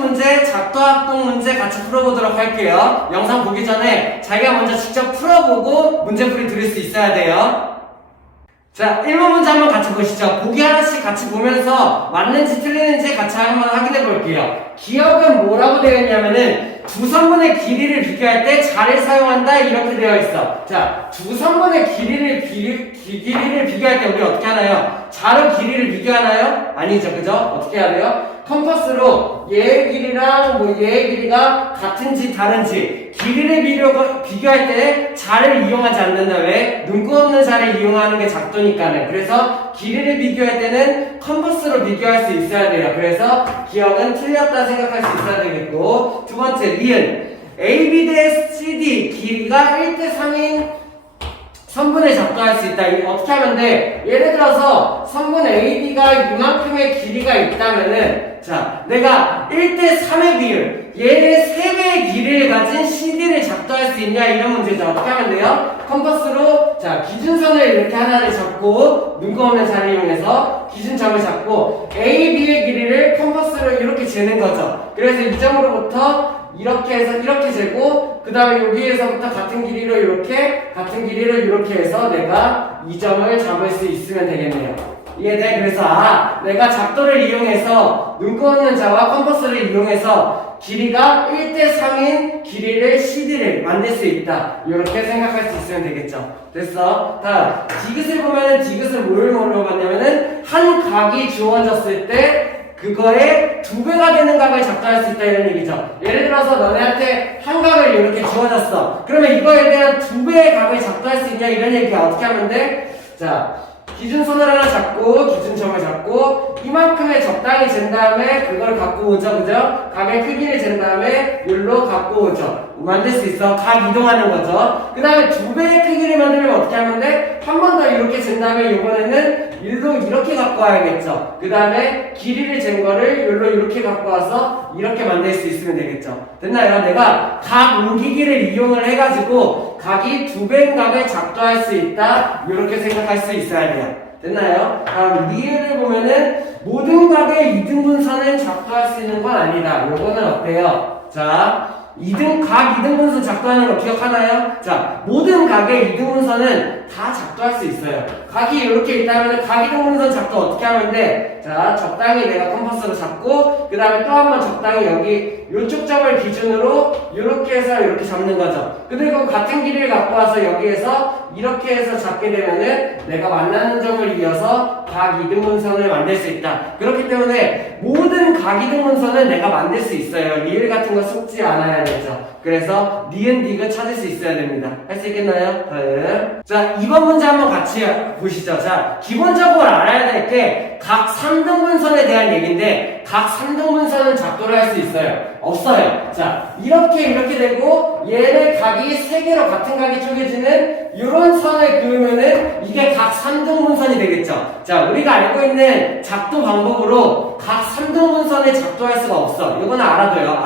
문제, 작도합동 문제 같이 풀어보도록 할게요. 영상 보기 전에 자기가 먼저 직접 풀어보고 문제풀이 들을 수 있어야 돼요. 자, 1번 문제 한번 같이 보시죠. 보기 하나씩 같이 보면서 맞는지 틀리는지 같이 한번 확인해 볼게요. 기억은 뭐라고 되어 있냐면은 두 선분의 길이를 비교할 때 자를 사용한다 이렇게 되어 있어. 자, 두 선분의 길이를 비교할 때 우리 어떻게 하나요? 자로 길이를 비교하나요? 아니죠, 그죠? 어떻게 해야 돼요? 컴퍼스로 얘의 길이랑 얘의 길이가 같은지 다른지 길이를 비교할 때 자를 이용하지 않는다. 왜? 눈곱 없는 자를 이용하는 게 작도니까는. 그래서 길이를 비교할 때는 컴퍼스로 비교할 수 있어야 돼요. 그래서 기억은 틀렸다 생각할 수 있어야 되겠고, 두 번째 니은 AB 대 CD 길이가 1대 3인 선분을 작도할 수 있다. 어떻게 하면 돼? 예를 들어서 선분 AB가 이만큼의 길이가 있다면은, 자, 내가 1대 3의 비율, 얘의 3배의 길이를 가진 CD를 작도할 수 있냐? 이런 문제죠. 어떻게 하면 돼요? 컴퍼스로, 자, 기준선을 이렇게 하나를 잡고, 눈곱 없는 자를 이용해서 기준점을 잡고, AB의 길이를 컴퍼스로 이렇게 재는 거죠. 그래서 이 점으로부터 이렇게 해서 이렇게 재고, 그 다음에 여기에서부터 같은 길이로 이렇게 해서 내가 이 점을 잡을 수 있으면 되겠네요. 이해돼? 그래서 내가 작도를 이용해서 눈곱 없는 자와 컴퍼스를 이용해서 길이가 1대 3인 길이를 CD를 만들 수 있다. 이렇게 생각할 수 있으면 되겠죠. 됐어? 다음 디귿을 보면은 디귿을 뭘 물어봤냐면은 한 각이 주어졌을 때 그거에 2배가 되는 각을 작도할 수 있다 이런 얘기죠. 예를 들어서 너네한테 한 각을 이렇게 주어졌어. 그러면 이거에 대한 2배의 각을 작도할 수 있냐 이런 얘기야. 어떻게 하면 돼? 자, 기준선을 하나 잡고 기준점을 잡고 이만큼의 적당히 잰 다음에 그걸 갖고 오죠. 그죠? 각의 크기를 잰 다음에 여기로 갖고 오죠. 만들 수 있어. 각 이동하는 거죠. 그 다음에 2배의 크기를 만들면 어떻게 하면 돼? 한 번 더 이렇게 잰 다음에 이번에는 일로 이렇게 갖고 와야겠죠. 그 다음에 길이를 잰 거를 일로 이렇게 갖고 와서 이렇게 만들 수 있으면 되겠죠. 됐나요? 내가 각 옮기기를 이용을 해가지고 각이 2배인 각을 작도할 수 있다. 이렇게 생각할 수 있어야 돼요. 됐나요? 다음 리을을 보면은 모든 각의 이등분선은 작도할 수 있는 건 아니다. 요거는 어때요? 자, 각 이등분선 작도하는 거 기억하나요? 자, 모든 각의 이등분선은 다 작도할 수 있어요. 각이 이렇게 있다면 각 이등분선 작도 어떻게 하면 돼? 자, 적당히 내가 컴퍼스로 잡고 그 다음에 또 한 번 적당히 여기 요쪽 점을 기준으로 이렇게 해서 이렇게 잡는 거죠. 그리고 같은 길이를 갖고 와서 여기에서 이렇게 해서 잡게 되면은 내가 만나는 점을 이어서 각 이등분선을 만들 수 있다. 그렇기 때문에 모든 각 이등분선은 내가 만들 수 있어요. 리을 같은 거 속지 않아야 되죠. 그래서 니은 디귿 찾을 수 있어야 됩니다. 할 수 있겠나요? 다음. 자, 2번 문제 한번 같이 보시죠. 자, 기본적으로 알아야 될 게 각 3등분선에 대한 얘기인데 각 3등분선은 작도를 할 수 있어요? 없어요. 자, 이렇게 되고 얘네 각이 3개로 같은 각이 쪼개지는 이런 선을 그으면은 이게 각 3등분선이 되겠죠. 자, 우리가 알고 있는 작도 방법으로 각 3등분선을 작도할 수가 없어. 이거는 알아둬요.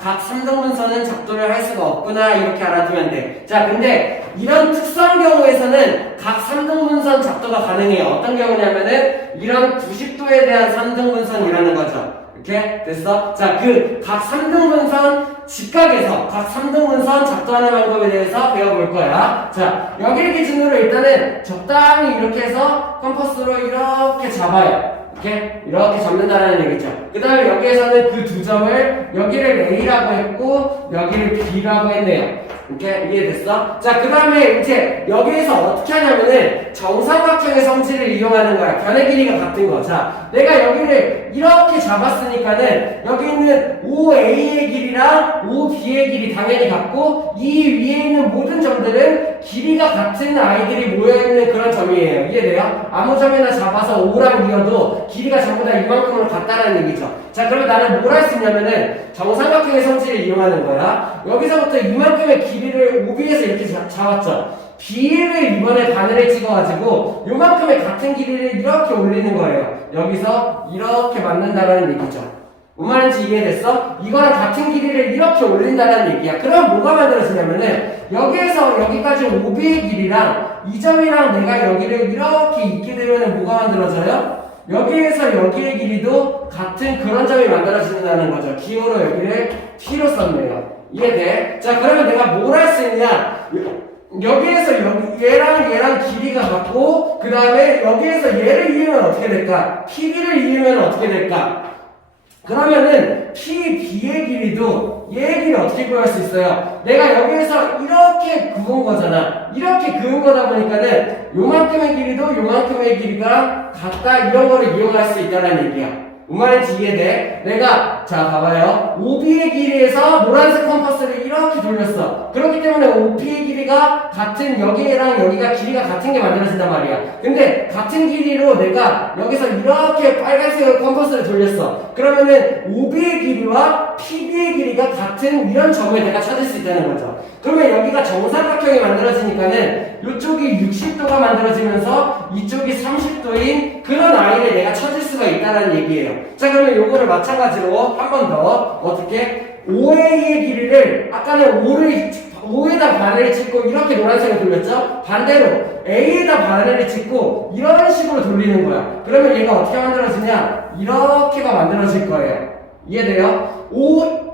각 3등분선은 작도를 할 수가 없구나 이렇게 알아두면 돼. 자, 근데 이런 특수한 경우에서는 각 3등분선 작도가 가능해요. 어떤 경우냐면은 이런 90도에 대한 3등분선이라는 거죠. 이렇게 됐어? 자, 각 3등분선 직각에서 각 3등분선 작도하는 방법에 대해서 배워볼 거야. 자, 여기를 기준으로 일단은 적당히 이렇게 해서 컴퍼스로 이렇게 잡아요. 이렇게 잡는다라는 얘기죠. 그 다음에 여기에서는 그 두 점을 여기를 A라고 했고 여기를 B라고 했네요. 이렇게 이해됐어? 자, 그 다음에 이제 여기에서 어떻게 하냐면은 정삼각형의 성질을 이용하는 거야. 변의 길이가 같은 거. 자, 내가 여기를 이렇게 잡았으니까는 여기 있는 OA의 길이랑 OB의 길이 당연히 같고 이 위에 있는 모든 점들은 길이가 같은 아이들이 모여있는 그런 점이에요. 이해돼요? 아무 점이나 잡아서 O랑 이어도 길이가 전부 다 이만큼으로 같다라는 얘기죠. 자, 그러면 나는 뭘 할 수 있냐면은 정삼각형의 성질을 이용하는 거야. 여기서부터 이만큼의 길이를 OB에서 이렇게 잡았죠. B를 이번에 바늘에 찍어가지고 요만큼의 같은 길이를 이렇게 올리는 거예요. 여기서 이렇게 맞는다라는 얘기죠. 뭔 말인지 이해됐어? 이거랑 같은 길이를 이렇게 올린다는 얘기야. 그럼 뭐가 만들어지냐면은 여기에서 여기까지 OB의 길이랑 이 점이랑 내가 여기를 이렇게 있게 되면은 뭐가 만들어져요? 여기에서 여기의 길이도 같은 그런 점이 만들어진다는 거죠. 기호로 여기를 t로 썼네요. 이해돼? 자, 그러면 내가 뭘 할 수 있냐? 여기에서 얘랑 길이가 같고, 그 다음에 여기에서 얘를 이으면 어떻게 될까? PB를 이으면 어떻게 될까? 그러면은 PB의 길이도 얘의 길이 어떻게 구할 수 있어요? 내가 여기에서 이렇게 그은 거잖아. 이렇게 그은 거다 보니까는 요만큼의 길이도 요만큼의 길이가 같다, 이런 거를 이용할 수 있다는 얘기야. 뭔 말인지 이해돼? 내가 자 봐봐요. OB의 길이에서 노란색 컴퍼스를 이렇게 돌렸어. 그렇기 때문에 OP의 길이가 같은 여기랑 여기가 길이가 같은 게 만들어진단 말이야. 근데 같은 길이로 내가 여기서 이렇게 빨간색 컴퍼스를 돌렸어. 그러면은 OB의 길이와 PB의 길이가 같은 이런 점을 내가 찾을 수 있다는 거죠. 그러면 여기가 정사각형이 만들어지니까는 이쪽이 60도가 만들어지면서 이쪽이 30도인 그런 아이를 내가 찾을 수가 있다는 얘기예요. 자, 그러면 요거를 마찬가지로 한 번 더 어떻게 OA의 길이를 아까는 5에다 바늘을 찍고 이렇게 노란색을 돌렸죠? 반대로 A에다 바늘을 찍고 이런 식으로 돌리는 거야. 그러면 얘가 어떻게 만들어지냐? 이렇게가 만들어질 거예요. 이해돼요?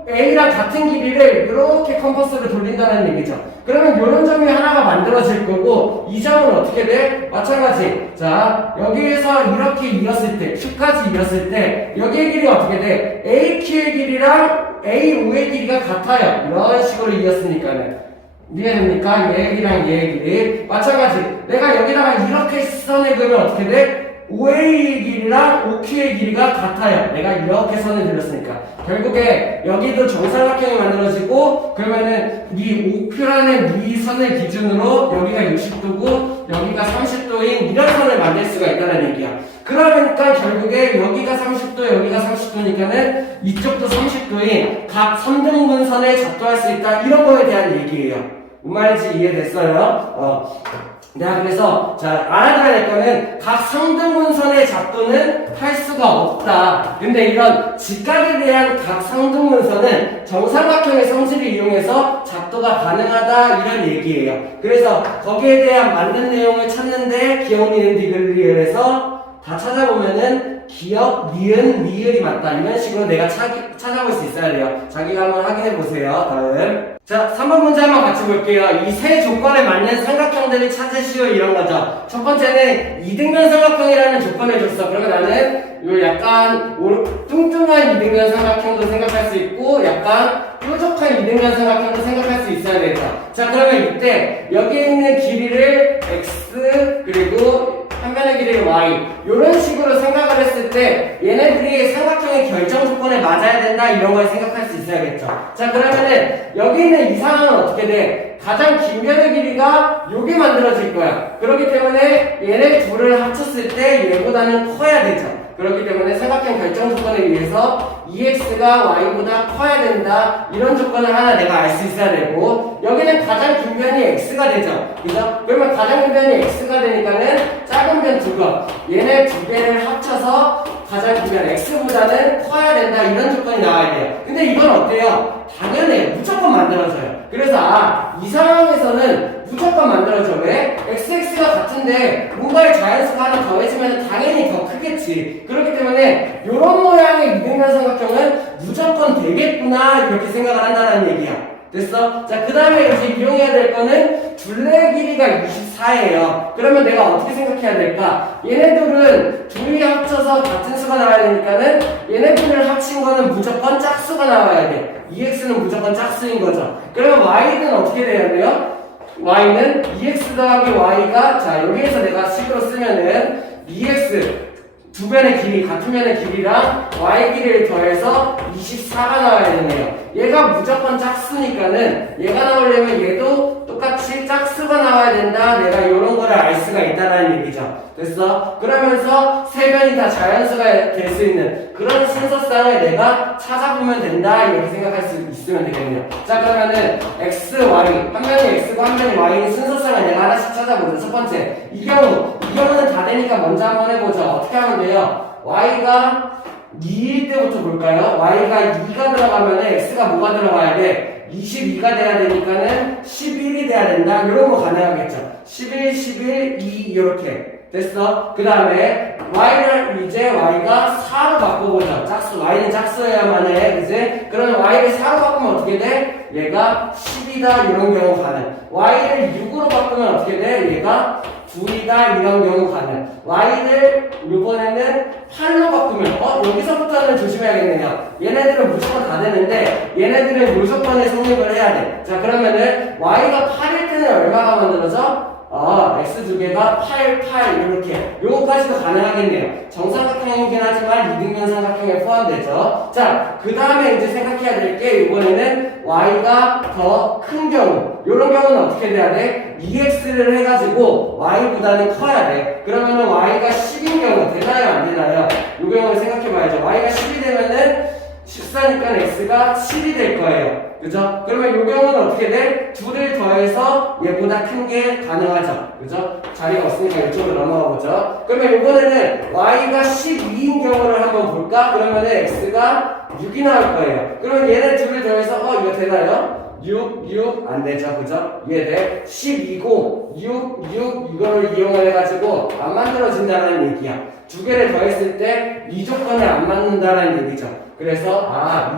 A랑 같은 길이를 이렇게 컴퍼스를 돌린다는 얘기죠. 그러면 이런 점이 하나가 만들어질 거고, 이 점은 어떻게 돼? 마찬가지. 자, 여기에서 이렇게 이었을 때, Q까지 이었을 때, 여기의 길이가 어떻게 돼? AQ의 길이랑 AO의 길이가 같아요. 이런 식으로 이었으니까는. 이해됩니까? 얘의 길이랑 얘의 길이. 마찬가지. 내가 여기다가 이렇게 선을 그으면 어떻게 돼? OA의 길이랑 OQ의 길이가 같아요. 내가 이렇게 선을 그렸으니까. 결국에 여기도 정사각형이 만들어지고, 그러면은 이 OQ라는 이 선을 기준으로 여기가 60도고 여기가 30도인 이런 선을 만들 수가 있다는 얘기야. 그러니까 결국에 여기가 30도 여기가 30도니까는 이쪽도 30도인 각 3등분선에 작도할 수 있다, 이런 거에 대한 얘기예요. 뭔 말인지 이해됐어요? 내가 그래서 자 알아둬야 될 거는 각 상등분선의 작도는 할 수가 없다. 근데 이런 직각에 대한 각 상등분선은 정삼각형의 성질을 이용해서 작도가 가능하다, 이런 얘기예요. 그래서 거기에 대한 맞는 내용을 찾는데 기억, 니은, 디귿리을에서 다 찾아보면은 기억, 니은, 리을이 맞다, 이런 식으로 내가 찾아볼 수 있어야 돼요. 자기가 한번 확인해 보세요. 다음. 자, 3번 문제 한번 같이 볼게요. 이 세 조건에 맞는 삼각형들을 찾으시오, 이런 거죠. 첫 번째는 이등변 삼각형이라는 조건을 줬어. 그러면 나는 요 약간 뚱뚱한 이등변 삼각형도 생각할 수 있고, 약간 뾰족한 이등변 삼각형도 생각할 수 있어야 되죠. 자, 그러면 이때 여기에 있는 길이를 x, 그리고 한 면의 길이를 y, 이런 식으로 생각을 했을 때 얘네들이 삼각형의 결정 조건에 맞아야 된다, 이런 걸 생각할 수 있어야겠죠. 자, 그러면은 여기 있는 이 상황은 어떻게 돼? 가장 긴 면의 길이가 요게 만들어질 거야. 그렇기 때문에 얘네 둘을 합쳤을 때 얘보다는 커야 되죠. 그렇기 때문에 삼각형 결정 조건에 의해서 EX가 Y보다 커야 된다, 이런 조건을 하나 내가 알 수 있어야 되고, 여기는 가장 긴 면이 X가 되죠. 그죠? 그러면 가장 긴 면이 X가 되니까는 작은 면 두 거, 얘네 두 개를 합쳐서 가장 긴 면 X보다는 커야 된다, 이런 조건이 나와야 돼요. 근데 이건 어때요? 당연해요. 무조건 만들어져요. 그래서 이 상황에서는 무조건 만들어져. 왜? XX가 같은데 뭔가의 자연수가 하나 더해지면 당연히 더 크겠지. 그렇기 때문에 이런 모양의 이등변 삼각형은 무조건 되겠구나, 이렇게 생각을 한다는 얘기야. 됐어? 자, 그 다음에 이제 이용해야 될 거는 둘레 길이가 24예요. 그러면 내가 어떻게 생각해야 될까? 얘네들은 둘이 합쳐서 같은 수가 나와야 되니까는 얘네들을 합친 거는 무조건 짝수가 나와야 돼. EX는 무조건 짝수인 거죠. 그러면 Y는 어떻게 돼야 돼요? Y는 EX 더하기 Y가, 자, 여기에서 내가 식으로 쓰면은 EX 두 면의 길이, 같은 면의 길이랑 Y 길이를 더해서 24가 나와야 되네요. 얘가 무조건 짝수니까는 얘가 나오려면 얘도 똑같이 짝수가 나와야 된다, 내가 이런 거를 알 수가 있다는 얘기죠. 됐어? 그러면서 세 변이 다 자연수가 될 수 있는 그런 순서상을 내가 찾아보면 된다, 이렇게 생각할 수 있으면 되겠네요. 자, 그러면은 x, y, 한 면이 x고 한 면이 y인 순서상을 내가 하나씩 찾아보죠. 첫 번째, 이 경우는 다 되니까 먼저 한번 해보죠. 어떻게 하면 돼요? y가 2일 때부터 볼까요? y가 2가 들어가면 x가 뭐가 들어가야 돼? 22가 돼야 되니까는 11이 돼야 된다, 이런 거 가능하겠죠. 11, 11, 2 이렇게. 됐어? 그 다음에 y를 이제 y가 4로 바꿔보자. 짝수, y는 짝수여야만 해. 그지? 그러면 y를 4로 바꾸면 어떻게 돼? 얘가 10이다 이런 경우 가능. y를 6으로 바꾸면 어떻게 돼? 얘가 9이다 이런 경우 가능. y를 이번에는 8로 바꾸면 여기서부터는 조심해야겠네요. 얘네들은 무조건 다 되는데 얘네들은 요소권에 성립을 해야 돼. 자 그러면은 y가 8일 때는 얼마가 만들어져? x 두 개가 8, 8 이렇게 요거까지도 가능하겠네요. 정삼각형이긴 하지만 이등변 삼각형에 포함되죠. 자, 그 다음에 이제 생각해야 될 게 이번에는 y가 더 큰 경우 요런 경우는 어떻게 돼야 돼? 2x를 해가지고 y보다는 커야 돼. 그러면은 y가 10인 경우 되나요 안 되나요? 요 경우를 생각해봐야죠. y가 10이 되면은 14니까 x가 7이 될 거예요. 그죠? 그러면 이 경우는 어떻게 돼? 둘을 더해서 얘보다 큰 게 가능하죠. 그죠? 자리가 없으니까 이쪽으로 넘어가 보죠. 그러면 이번에는 y가 12인 경우를 한번 볼까? 그러면은 x가 6이 나올 거예요. 그러면 얘네 둘을 더해서 이거 되나요? 6 안 되죠. 그죠? 이해돼? 12고 6 이거를 이용을 해가지고 안 만들어진다는 얘기야. 두 개를 더했을 때 이 조건에 안 맞는다는 얘기죠. 그래서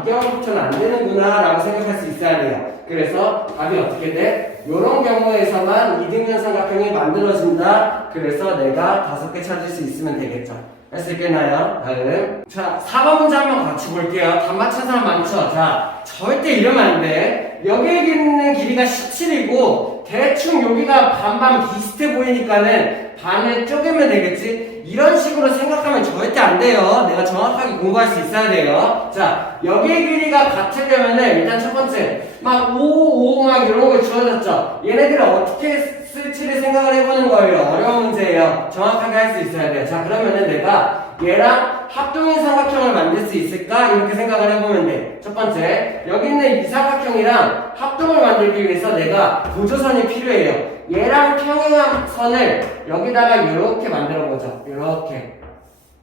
이 경우부터는 안 되는구나 라고 생각할 수 있어야 돼요. 그래서 답이 어떻게 돼? 요런 경우에서만 이등변 삼각형이 만들어진다. 그래서 내가 5개 찾을 수 있으면 되겠죠. 할 수 있겠나요? 다음. 자, 4번 문제 한번 같이 볼게요. 답 맞춘 사람 많죠? 자, 절대 이러면 안 돼. 여기에 있는 길이가 17이고 대충 여기가 반반 비슷해 보이니까는 반을 쪼개면 되겠지? 이런 식으로 생각하면 절대 안 돼요. 내가 정확하게 공부할 수 있어야 돼요. 자, 여기의 길이가 같으려면은 일단 첫 번째 막 5 막 이런 거 주어졌죠? 얘네들을 어떻게 쓸지를 생각을 해보는 거예요. 어려운 문제예요. 정확하게 할 수 있어야 돼요. 자, 그러면은 내가 얘랑 합동인 삼각형을 만들 수 있을까? 이렇게 생각을 해보면 돼. 첫 번째, 여기 있는 이 삼각형이랑 합동을 만들기 위해서 내가 보조선이 필요해요. 얘랑 평행한 선을 여기다가 이렇게 만들어 보죠. 이렇게.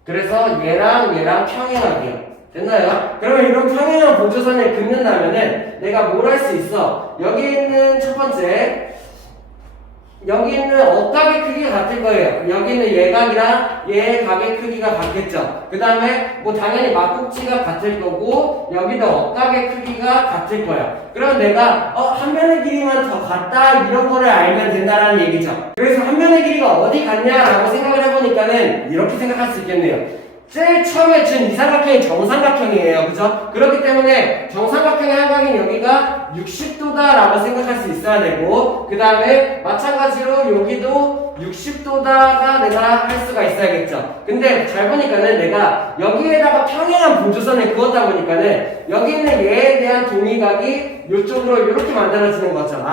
그래서 얘랑 평행하게요. 됐나요? 그러면 이런 평행한 보조선을 긋는다면은 내가 뭘 할 수 있어? 여기 있는 첫 번째, 여기 있는 억각의 크기가 같을 거예요. 여기 있는 얘각이랑 얘 각의 크기가 같겠죠. 그 다음에 뭐 당연히 막국지가 같을 거고 여기도 억각의 크기가 같을 거야. 그럼 내가 한 면의 길이만 더 같다 이런 거를 알면 된다는 얘기죠. 그래서 한 면의 길이가 어디 같냐라고 생각을 해보니까는 이렇게 생각할 수 있겠네요. 제일 처음에 준 이 삼각형이 정삼각형이에요. 그죠? 그렇기 때문에 정삼각형의 한각인 여기가 60도다라고 생각할 수 있어야 되고 그 다음에 마찬가지로 여기도 60도다가 내가 할 수가 있어야겠죠. 근데 잘 보니까는 내가 여기에다가 평행한 보조선을 그었다 보니까는 여기 있는 얘에 대한 동의각이 이쪽으로 이렇게 만들어지는 거죠.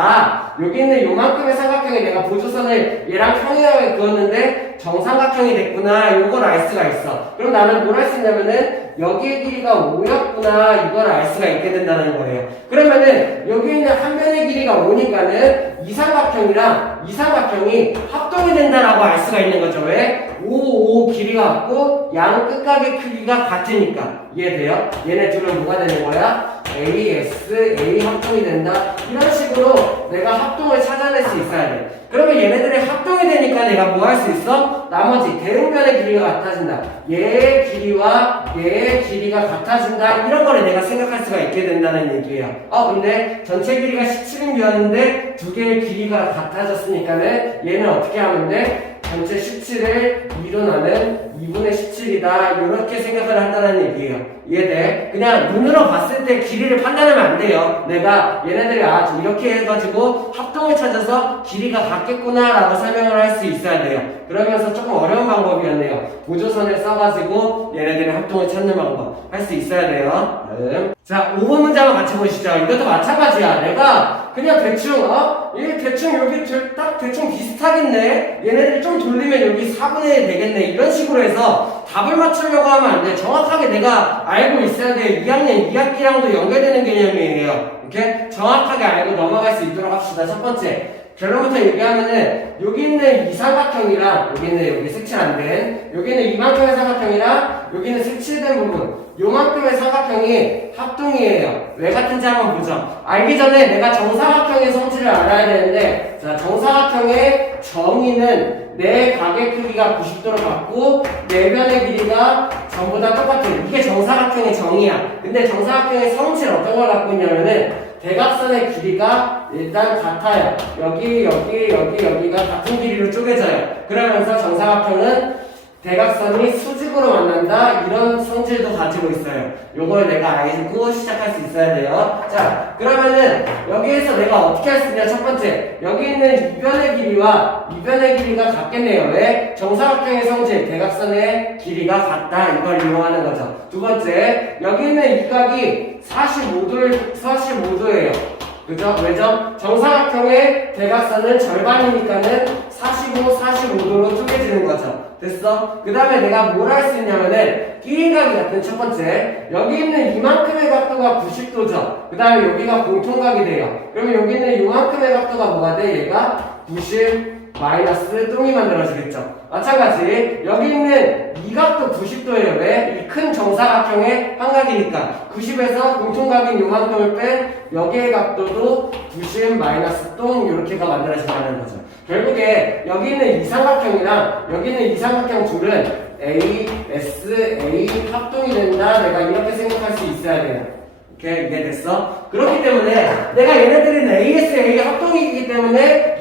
여기 있는 요만큼의 삼각형에 내가 보조선을 얘랑 평행하게 그었는데 정삼각형이 됐구나. 요걸 알 수가 있어. 그럼 나는 뭘 할 수 있냐면은 여기의 길이가 5였구나. 이걸 알 수가 있게 된다는 거예요. 그러면은 여기 있는 한 면의 길이가 5니까는 이 삼각형이랑 이 삼각형이 합동이 된다라고 알 수가 있는 거죠. 왜? 5 길이가 같고 양 끝각의 크기가 같으니까. 이해돼요? 얘네 둘은 뭐가 되는 거야? A, S, A 합동이 된다. 이런 식으로 내가 합동을 찾아낼 수 있어야 돼. 그러면 얘네들이 합동이 되니까 내가 뭐 할 수 있어? 나머지 대응변의 길이가 같아진다. 얘의 길이와 얘의 길이가 같아진다. 이런 거를 내가 생각할 수가 있게 된다는 얘기예요. 근데 전체 길이가 17인변인데 두 개의 길이가 같아졌으니까는 얘는 어떻게 하면 돼? 전체 17을 2로 나는 2분의 17이다. 이렇게 생각을 한다는 얘기예요. 이해돼? 그냥 눈으로 봤을 때 길이를 판단하면 안 돼요. 내가 얘네들이 이렇게 해가지고 합동을 찾아서 길이가 같겠구나 라고 설명을 할 수 있어야 돼요. 그러면서 조금 어려운 방법이었네요. 보조선을 써가지고 얘네들의 합동을 찾는 방법 할 수 있어야 돼요. 자, 5번 문제 한번 같이 보시죠. 이것도 마찬가지야. 내가 그냥 대충 얘 대충 여기 딱 대충 비슷하겠네. 얘네들이 좀 돌리면 여기 4분의 1 되겠네. 이런 식으로 해서 답을 맞추려고 하면 안 돼. 정확하게 내가 알고 있어야 돼. 2학년 2학기랑도 연결되는 개념이에요. 이렇게 정확하게 알고 넘어갈 수 있도록 합시다. 첫 번째, 결론부터 얘기하면은 여기 있는 이 삼각형이랑 여기 있는 여기 색칠 안 된 여기 있는 이만큼의 삼각형이랑 여기 있는 색칠된 부분 요만큼의 삼각형이 합동이에요. 왜 같은지 한번 보죠. 알기 전에 내가 정사각형의 성질을 알아야 되는데 자, 정사각형의 정의는 내 각의 크기가 90도로 같고 내변의 길이가 전부 다 똑같은 이게 정사각형의 정의야. 근데 정사각형의 성질 어떤 걸 갖고 있냐면은 대각선의 길이가 일단 같아요. 여기가 같은 길이로 쪼개져요. 그러면서 정사각형은 대각선이 수직으로 만난다 이런 성질도 가지고 있어요. 요걸 내가 알고 시작할 수 있어야 돼요. 자, 그러면은 여기에서 내가 어떻게 할 수 있냐. 첫 번째, 여기 있는 이변의 길이와 이변의 길이가 같겠네요. 왜? 정사각형의 성질, 대각선의 길이가 같다 이걸 이용하는 거죠. 두 번째, 여기 있는 이 각이 45도예요. 그죠? 왜죠? 정사각형의 대각선은 절반이니까는 45도로 쪼개지는 거죠. 됐어? 그 다음에 내가 뭘 할 수 있냐면은 끼인각이 같은 첫 번째 여기 있는 이만큼의 각도가 90도죠. 그 다음에 여기가 공통각이 돼요. 그러면 여기 있는 이만큼의 각도가 뭐가 돼? 얘가 90 마이너스 똥이 만들어지겠죠. 마찬가지 여기 있는 이 각도 90도예요. 왜? 이 큰 정사각형의 한각이니까 90에서 공통각인 요만큼을 뺀 여기의 각도도 90 마이너스 똥 이렇게가 만들어진다는 거죠. 결국에 여기 있는 이 삼각형이랑 여기 있는 이 삼각형 둘은 A, S, A 합동이 된다. 내가 이렇게 생각할 수 있어야 돼요. 이렇게 이해됐어? 그렇기 때문에 내가 얘네들은 ASA 합동이기 때문에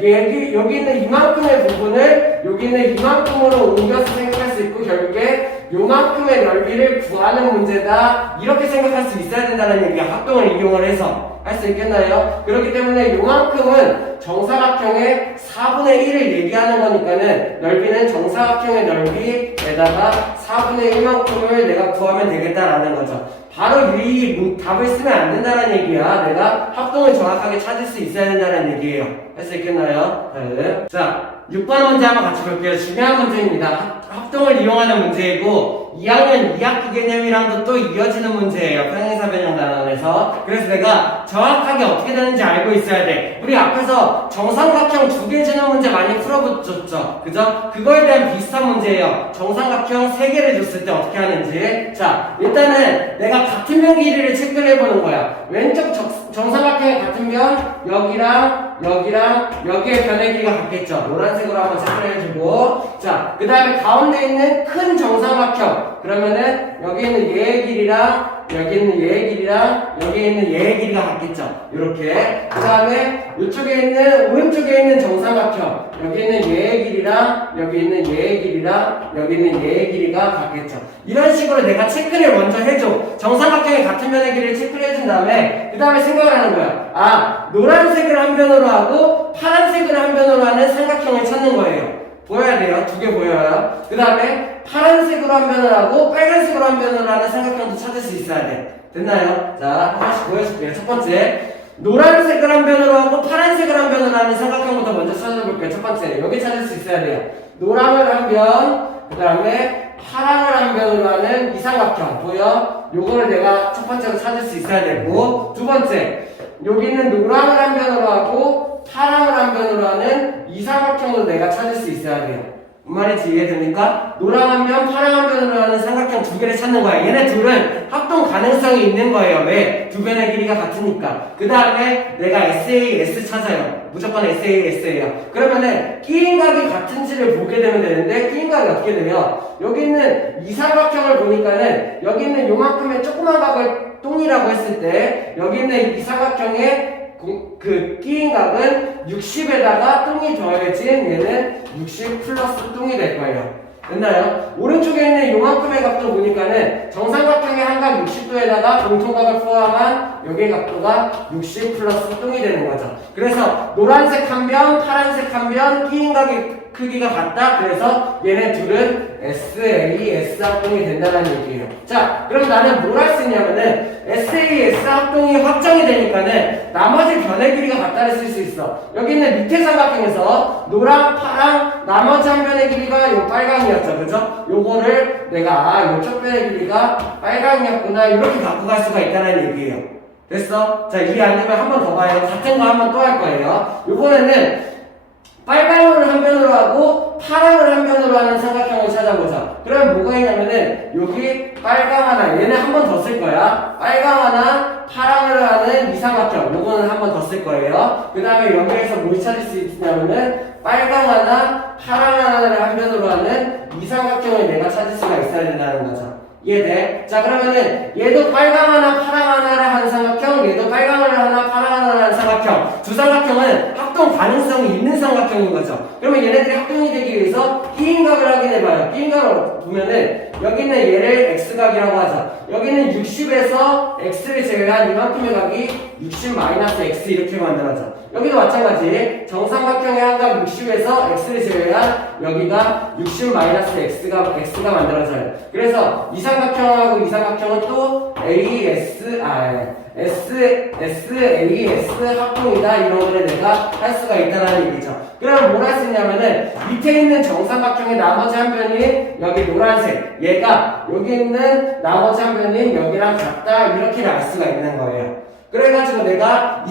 여기 있는 이만큼의 부분을 여기 있는 이만큼으로 옮겨서 생각할 수 있고 결국에 요만큼의 넓이를 구하는 문제다 이렇게 생각할 수 있어야 된다는 얘기야. 합동을 이용을 해서 할 수 있겠나요? 그렇기 때문에 요만큼은 정사각형의 4분의 1을 얘기하는 거니까는 넓이는 정사각형의 넓이에다가 4분의 1만큼을 내가 구하면 되겠다라는 거죠. 바로 이 답을 쓰면 안 된다는 얘기야. 내가 합동을 정확하게 찾을 수 있어야 된다는 얘기예요. 할 수 있겠나요? 네. 자, 6번 문제 한번 같이 볼게요. 중요한 문제입니다. 합동을 이용하는 문제이고 2학년 2학기 개념이랑도 또 이어지는 문제예요. 평행사 변형 단원에서. 그래서 내가 정확하게 어떻게 되는지 알고 있어야 돼. 우리 앞에서 정삼각형 2개 주는 문제 많이 풀어봤죠. 그죠? 그거에 대한 비슷한 문제예요. 정삼각형 3개를 줬을 때 어떻게 하는지. 자, 일단은 내가 같은 면 길이를 체크를 해보는 거야. 왼쪽 정삼각형의 같은 면 여기의 변의 길이가 같겠죠. 노란색으로 한번 체크를 해주고. 자, 그 다음에 가운데 있는 큰 정삼각형. 그러면은 여기 있는 얘의 길이랑 여기 있는 얘의 길이랑 여기 있는 얘의 길이가 같겠죠. 이렇게. 그 다음에 이쪽에 있는 오른쪽에 있는 정삼각형 여기 있는 얘의 길이랑 여기 있는 얘의 길이랑 여기 있는 얘의 길이가 같겠죠. 이런 식으로 내가 체크를 먼저 해줘. 정삼각형의 같은 면의 길이를 체크를 해준 다음에 그 다음에 생각을 하는 거야. 아, 노란색을 한 변으로 하고 파란색을 한 변으로 하는 삼각형을 찾는 거예요. 보여야 돼요. 2개 보여요. 그 다음에 파란색으로 한 변을 하고 빨간색으로 한 변을 하는 삼각형도 찾을 수 있어야 돼. 됐나요? 자, 하나씩 보여줄게요. 첫 번째, 노란색을 한 변으로 하고 파란색을 한 변으로 하는 삼각형부터 먼저 찾아볼게요. 첫 번째, 여기 찾을 수 있어야 돼요. 노랑을 한 변, 그 다음에 파랑을 한 변으로 하는 이 삼각형 보여? 요거를 내가 첫 번째로 찾을 수 있어야 되고, 두 번째, 여기 있는 노랑을 한 변으로 하고 파랑을 한 변으로 하는 이 삼각형도 내가 찾을 수 있어야 돼요. 뭔 말인지 이해됩니까? 노랑 한 변, 파랑 한 변으로 하는 삼각형 2개를 찾는 거야. 얘네 둘은 합동 가능성이 있는 거예요. 왜? 두 변의 길이가 같으니까. 그 다음에 내가 SAS 찾아요. 무조건 SAS예요. 그러면은 끼인각이 같은지를 보게 되면 되는데 끼인각이 어떻게 돼요? 여기 있는 이 삼각형을 보니까는 여기 있는 요만큼의 조그만 각을 똥이라고 했을 때 여기 있는 이 삼각형의 그 끼인각은 60에다가 똥이 더해진 얘는 60 플러스 똥이 될 거예요. 됐나요? 오른쪽에 있는 요만큼의 각도 보니까는 정삼각형의 한각 60도에다가 공통각을 포함한 여기의 각도가 60 플러스 똥이 되는 거죠. 그래서 노란색 한 변, 파란색 한 변, 끼인각의 크기가 같다. 그래서 얘네 둘은 SAS 합동이 된다는 얘기예요. 자, 그럼 나는 뭘 할 수 있냐면은 SAS 합동이 확정이 되니까는 나머지 변의 길이가 같다를 쓸 수 있어. 여기 있는 밑에 삼각형에서 노랑, 파랑, 나머지 한 변의 길이가 요 빨강이었죠. 그죠? 요거를 내가 요쪽 변의 길이가 빨강이었구나 이렇게 갖고 갈 수가 있다는 얘기예요. 됐어? 자, 이해 안 되면 한 번 더 봐요. 같은 거 한 번 또 할 거예요. 요번에는 빨강을 한 변으로 하고 파랑을 한 변으로 하는 삼각형을 찾아보자. 그러면 뭐가 있냐면은 여기 빨강 하나, 얘는 한 번 더 쓸 거야. 빨강 하나, 파랑을 하는 이 삼각형, 요거는 한 번 더 쓸 거예요. 그 다음에 여기에서 뭘 찾을 수 있냐면은 빨강 하나, 파랑 하나를 한 변으로 하는 이 삼각형을 내가 찾을 수가 있어야 된다는 거죠. 이해돼? 자, 그러면은 얘도 빨강 하나, 파랑 하나를 하는 삼각형, 얘도 빨강 하나, 파랑 하나를 하는 삼각형. 두 삼각형은 합동 가능성이 있는 삼각형인 거죠. 그러면 얘네들이 합동이 되기 위해서 P인각을 확인해봐요. P인각을 보면은 여기는 얘를 X각이라고 하죠. 여기는 60에서 X를 제외한 이만큼의 각이 60-X 이렇게 만들어져. 여기도 마찬가지. 정삼각형의 한각 60에서 X를 제외한 여기가 60-X가 만들어져요. 그래서 이 삼각형하고 이 삼각형은 또 SAS 합동이다. 이런 거를 내가 할 수가 있다는 얘기죠. 그럼 뭘 할 수 있냐면은 밑에 있는 정삼각형의 나머지 한 변인 여기 노란색 얘가 여기 있는 나머지 한 변인 여기랑 같다 이렇게 알 수가 있는 거예요. 그래가지고 내가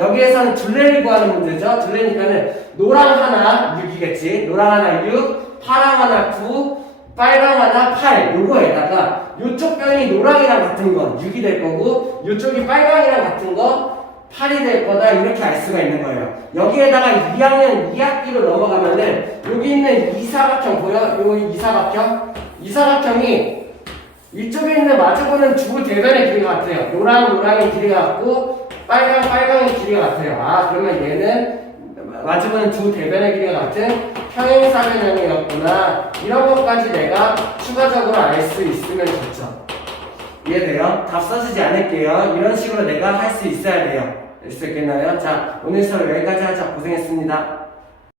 여기에서는 둘레를 구하는 문제죠. 둘레니까는 노랑 하나 6이겠지. 노랑 하나 6, 파랑 하나 9, 빨강 하나 8. 요거에다가 요쪽 변이 노랑이랑 같은 건 6이 될 거고 요쪽이 빨강이랑 같은 거 8이 될 거다 이렇게 알 수가 있는 거예요. 여기에다가 2학년 2학기로 넘어가면은 여기 있는 이 사각형 보여? 요 이 사각형? 이 사각형이 이쪽에 있는 마주보는 두 대변의 길이가 같아요. 노랑의 길이가 같고 빨강의 길이가 같아요. 아, 그러면 얘는 마주보는 두 대변의 길이가 같은 평행사변형이었구나. 이런 것까지 내가 추가적으로 알 수 있으면 좋죠. 이해돼요? 답 써주지 않을게요. 이런 식으로 내가 할 수 있어야 돼요. 할 수 있겠나요? 자, 오늘 수업 여기까지 하자. 고생했습니다.